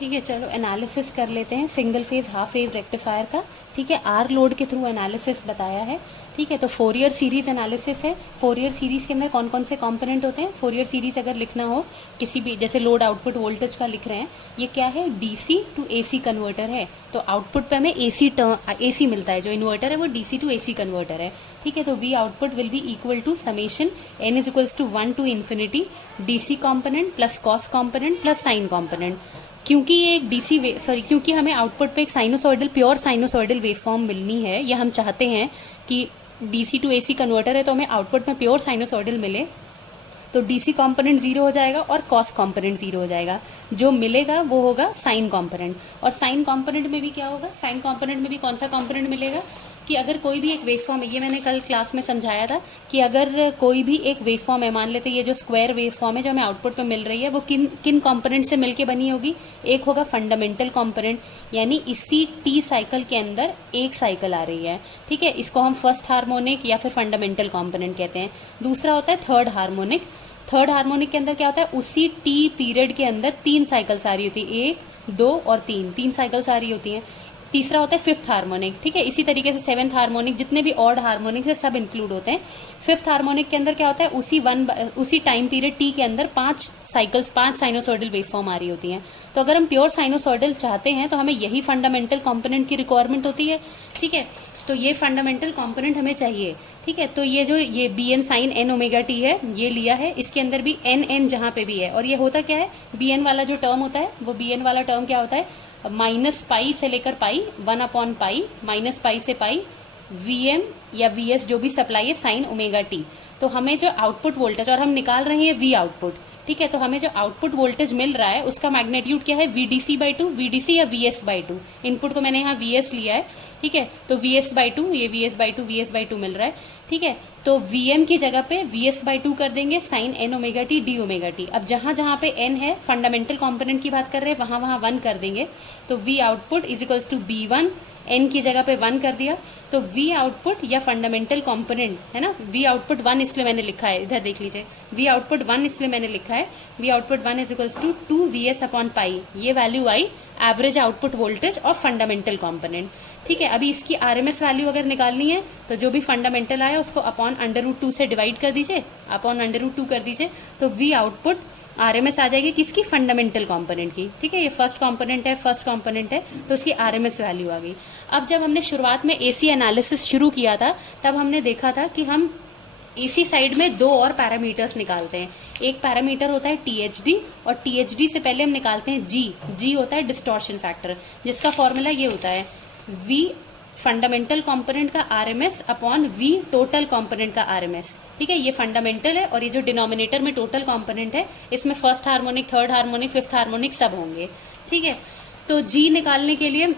ठीक है, चलो एनालिसिस कर लेते हैं single phase half wave rectifier का। ठीक है, आर लोड के थ्रू एनालिसिस बताया है। ठीक है, तो फोरियर सीरीज एनालिसिस है। फोरियर सीरीज के अंदर कौन कौन से कंपोनेंट होते हैं? फोरियर सीरीज अगर लिखना हो किसी भी, जैसे लोड आउटपुट वोल्टेज का लिख रहे हैं, ये क्या है? डीसी टू एसी कन्वर्टर है। तो आउटपुट पे हमें एसी मिलता है, जो इन्वर्टर है वो डीसी टू एसी कन्वर्टर है। ठीक है, तो V output will be equal to summation n is equals to 1 to infinity DC component plus cos component plus sine component. क्योंकि ये एक क्योंकि हमें आउटपुट पे एक साइनोसॉइडल, प्योर साइनोसॉइडल वेवफॉर्म मिलनी है, या हम चाहते हैं कि डीसी टू एसी कन्वर्टर है तो हमें आउटपुट में प्योर साइनोसॉइडल मिले, तो डीसी कंपोनेंट जीरो हो जाएगा और कॉस कंपोनेंट जीरो हो जाएगा। जो मिलेगा वो होगा साइन कंपोनेंट। और साइन कंपोनेंट में भी क्या होगा? साइन कंपोनेंट में भी कौन सा कंपोनेंट मिलेगा? कि अगर कोई भी एक वेवफॉर्म है, ये मैंने कल क्लास में समझाया था कि अगर कोई भी एक वेवफॉर्म है, मान लेते ये जो स्क्वायर वेवफॉर्म है जो हमें आउटपुट पे मिल रही है, वो किन किन कंपोनेंट से मिलके बनी होगी? एक होगा फंडामेंटल कंपोनेंट, यानी इसी टी साइकिल के अंदर एक साइकिल आ रही है। ठीक है, इसको हम फर्स्ट हार्मोनिक या फिर फंडामेंटल कंपोनेंट कहते हैं। दूसरा होता है थर्ड हार्मोनिक। थर्ड हार्मोनिक के अंदर क्या होता है? उसी टी पीरियड के अंदर 3 साइकिल्स आ रही होती है, 1, 2 और 3 साइकिल्स आ रही होती हैं। तीसरा होता है फिफ्थ हार्मोनिक। ठीक है, इसी तरीके से सेवंथ हार्मोनिक, जितने भी ऑड हार्मोनिक है सब इंक्लूड होते हैं। फिफ्थ हार्मोनिक के अंदर क्या होता है? उसी टाइम पीरियड टी के अंदर 5 साइकिल्स, 5 साइनोसॉइडल वेवफॉर्म आ रही होती हैं। तो अगर हम प्योर साइनोसॉइडल चाहते हैं तो हमें यही फंडामेंटल कंपोनेंट की रिक्वायरमेंट होती है। ठीक है, तो ये फंडामेंटल कंपोनेंट हमें चाहिए। ठीक है, तो ये B n sine n omega t है, ये लिया है। इसके अंदर भी एन एन जहां पे भी है, और ये होता क्या है? बी एन वाला जो टर्म होता है, वो बी एन वाला टर्म क्या होता है? माइनस पाई से लेकर पाई, 1 अपॉन पाई, माइनस पाई से पाई, वी एम या वी एस जो भी सप्लाई है साइन ओमेगा टी। तो हमें जो आउटपुट वोल्टेज, और हम निकाल रहे हैं वी आउटपुट। ठीक है, तो हमें जो आउटपुट वोल्टेज मिल रहा है उसका मैग्नीट्यूड क्या है? वीडीसी बाई टू, वीडीसी या वीएस बाई टू। इनपुट को मैंने यहाँ वीएस लिया है। ठीक है, तो वीएस बाई टू, ये VS by two, VS by two मिल रहा है। ठीक है, तो वीएम की जगह पे वीएस बाई टू कर देंगे sine n omega t d omega t. अब जहां जहां पे एन है, फंडामेंटल कंपोनेंट की बात कर रहे हैं, वहां वहां 1 कर देंगे। तो V output is equals to B one, n की जगह पे 1 कर दिया, तो वी आउटपुट या फंडामेंटल कंपोनेंट है ना, वी आउटपुट 1 इसलिए मैंने लिखा है, इधर देख लीजिए, वी आउटपुट 1 इसलिए मैंने लिखा है, V output 1 is equals to 2 V S upon pi. ये value I average output voltage of fundamental component. ठीक है, अभी इसकी आरएमएस वैल्यू अगर निकालनी है तो जो भी फंडामेंटल आया उसको अपॉन √2 से डिवाइड कर दीजिए, अपॉन √2 कर दीजिए, तो वी आउटपुट आरएमएस आ जाएगी किसकी? फंडामेंटल कंपोनेंट की। ठीक है, ये फर्स्ट कंपोनेंट है, तो उसकी आरएमएस वैल्यू आ गई। अब जब हमने शुरुआत में एसी एनालिसिस शुरू किया था तब हमने देखा था कि हम एसी साइड में 2 और पैरामीटर्स निकालते हैं। एक पैरामीटर होता है टीएचडी, और टीएचडी से पहले हम निकालते हैं जी होता है डिस्टॉर्शन फैक्टर, जिसका फॉर्मूला ये होता है वी फंडामेंटल कंपोनेंट का RMS upon V total component का आरएमएस। ठीक है, ये फंडामेंटल है, और ये जो डिनोमिनेटर में टोटल कंपोनेंट है, इसमें first harmonic, third harmonic, fifth harmonic सब होंगे। ठीक है, तो जी निकालने के लिए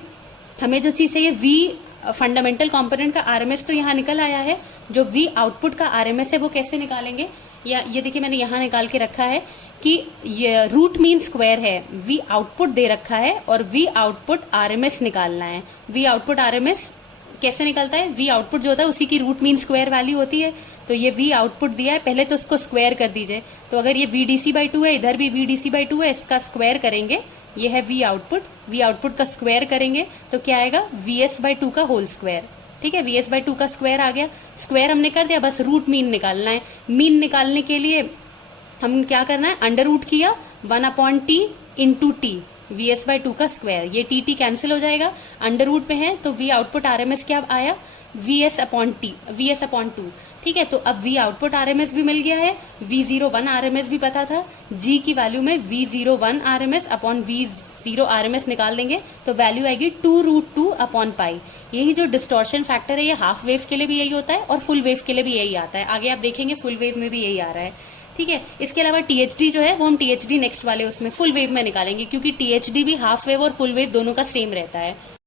हमें जो चीज चाहिए, वी फंडामेंटल कंपोनेंट का आरएमएस तो यहाँ निकल आया है। जो वी आउटपुट का आरएमएस है वो कैसे निकालेंगे? या ये देखिए मैंने यहाँ निकाल के रखा है कि ये रूट मीन स्क्वायर है, वी आउटपुट दे रखा है और वी आउटपुट आरएमएस निकालना है। वी आउटपुट आरएमएस कैसे निकलता है? वी आउटपुट जो होता है उसी की रूट मीन स्क्वायर वैल्यू होती है। तो ये वी आउटपुट दिया है, पहले तो उसको स्क्वायर कर दीजिए। तो अगर ये वीडीसी बाई टू है, इधर भी वीडीसी बाई टू है, इसका स्क्वायर करेंगे, ये है वी आउटपुट का स्क्वायर करेंगे तो क्या आएगा? वीएस बाई टू का होल स्क्वायर। ठीक है, वीएस बाई टू का स्क्वायर आ गया, स्क्वायर हमने कर दिया, बस रूट मीन निकालना है। मीन निकालने के लिए हम क्या करना है? अंडर रूट किया 1 upon T into T, VS by two का स्क्वायर, ये टी टी कैंसिल हो जाएगा, अंडर रूट में है, तो वी आउटपुट आरएमएस क्या आया? VS upon two. ठीक है, तो अब वी आउटपुट आरएमएस भी मिल गया है, V01 आरएमएस भी पता था, जी की वैल्यू में V01 RMS upon V0 RMS निकाल देंगे तो वैल्यू आएगी 2√2 अपॉन पाई। यही जो डिस्टॉर्शन फैक्टर है ये हाफ वेव के लिए भी यही होता है और फुल वेव के लिए भी यही आता है। आगे आप देखेंगे फुल वेव में भी यही आ रहा है। ठीक है, इसके अलावा टीएचडी जो है वो हम टीएचडी नेक्स्ट वाले उसमें फुल वेव में निकालेंगे, क्योंकि टीएचडी भी हाफ वेव और फुल वेव दोनों का सेम रहता है।